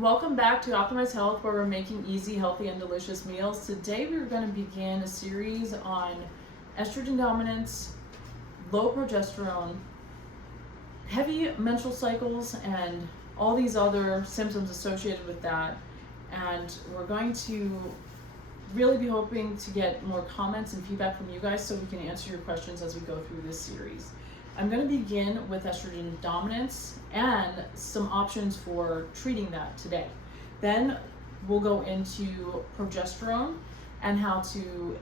Welcome back to Optimize Health, where we're making easy, healthy, and delicious meals. Today we're going to begin a series on estrogen dominance, low progesterone, heavy menstrual cycles, and all these other symptoms associated with that. And we're going to really be hoping to get more comments and feedback from you guys so we can answer your questions as we go through this series. I'm going to begin with estrogen dominance and some options for treating that today. Then we'll go into progesterone and how to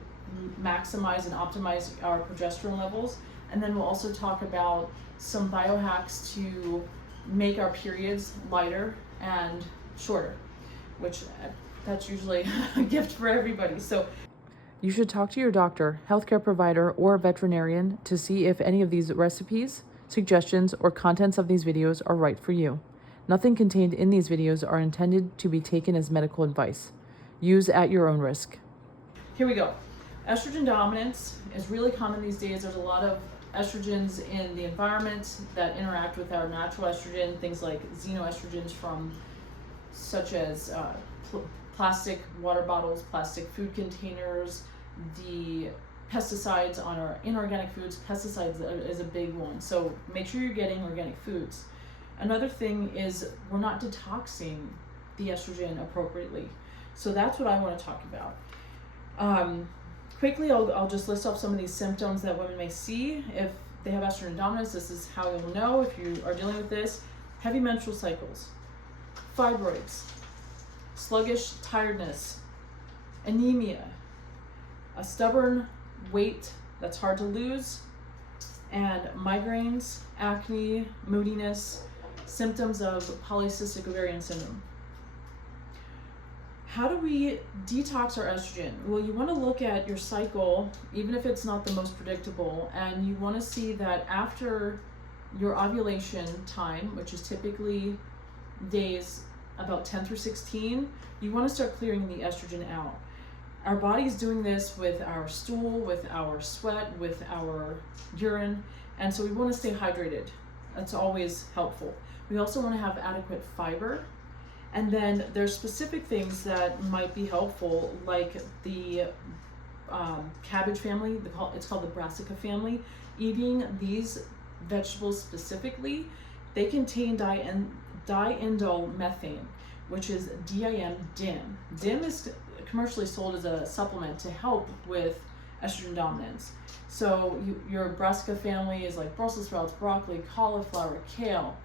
maximize and optimize our progesterone levels. And then we'll also talk about some biohacks to make our periods lighter and shorter, which that's usually a gift for everybody. So you should talk to your doctor, healthcare provider, or veterinarian to see if any of these recipes, suggestions, or contents of these videos are right for you. Nothing contained in these videos are intended to be taken as medical advice. Use at your own risk. Here we go. Estrogen dominance is really common these days. There's a lot of estrogens in the environment that interact with our natural estrogen, things like xenoestrogens from such as plastic water bottles, plastic food containers, the pesticides on our inorganic foods. Pesticides is a big one, so make sure you're getting organic foods. Another thing is we're not detoxing the estrogen appropriately, so that's what I want to talk about. Quickly, I'll just list off some of these symptoms that women may see if they have estrogen dominance. This is how you'll know if you are dealing with this: heavy menstrual cycles, fibroids, sluggish tiredness, anemia, a stubborn weight that's hard to lose, and migraines, acne, moodiness, symptoms of polycystic ovarian syndrome. How do we detox our estrogen? Well, you want to look at your cycle, even if it's not the most predictable, and you want to see that after your ovulation time, which is typically days about 10 through 16, you want to start clearing the estrogen out. Our body's doing this with our stool, with our sweat, with our urine, and so we want to stay hydrated. That's always helpful. We also want to have adequate fiber, and then there's specific things that might be helpful, like the cabbage family. It's called the brassica family. Eating these vegetables specifically, they contain diindole methane, which is DIM. DIM is commercially sold as a supplement to help with estrogen dominance. So your brassica family is like Brussels sprouts, broccoli, cauliflower, kale,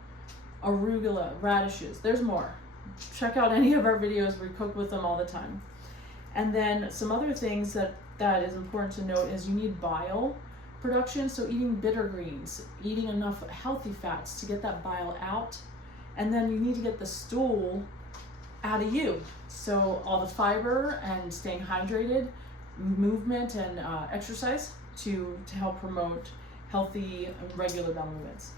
arugula, radishes. There's more. Check out any of our videos. We cook with them all the time. And then some other things that is important to note is you need bile production. So eating bitter greens, eating enough healthy fats to get that bile out. And then you need to get the stool out of you. So all the fiber and staying hydrated, movement and exercise to help promote healthy and regular bowel movements.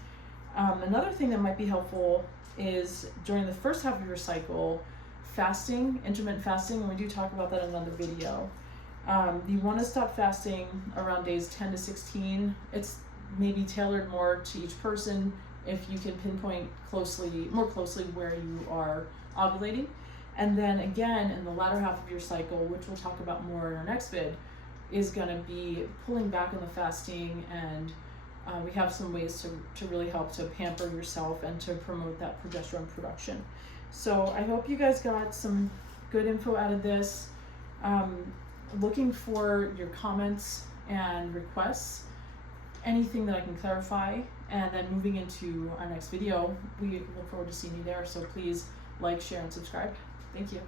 Another thing that might be helpful is during the first half of your cycle, fasting, intermittent fasting, and we do talk about that in another video. You want to stop fasting around days 10 to 16. It's maybe tailored more to each person if you can pinpoint more closely where you are ovulating. And then again, in the latter half of your cycle, which we'll talk about more in our next vid, is going to be pulling back on the fasting, and we have some ways to really help to pamper yourself and to promote that progesterone production. So I hope you guys got some good info out of this. Looking for your comments and requests, anything that I can clarify, and then moving into our next video. We look forward to seeing you there, so please like, share, and subscribe. Thank you.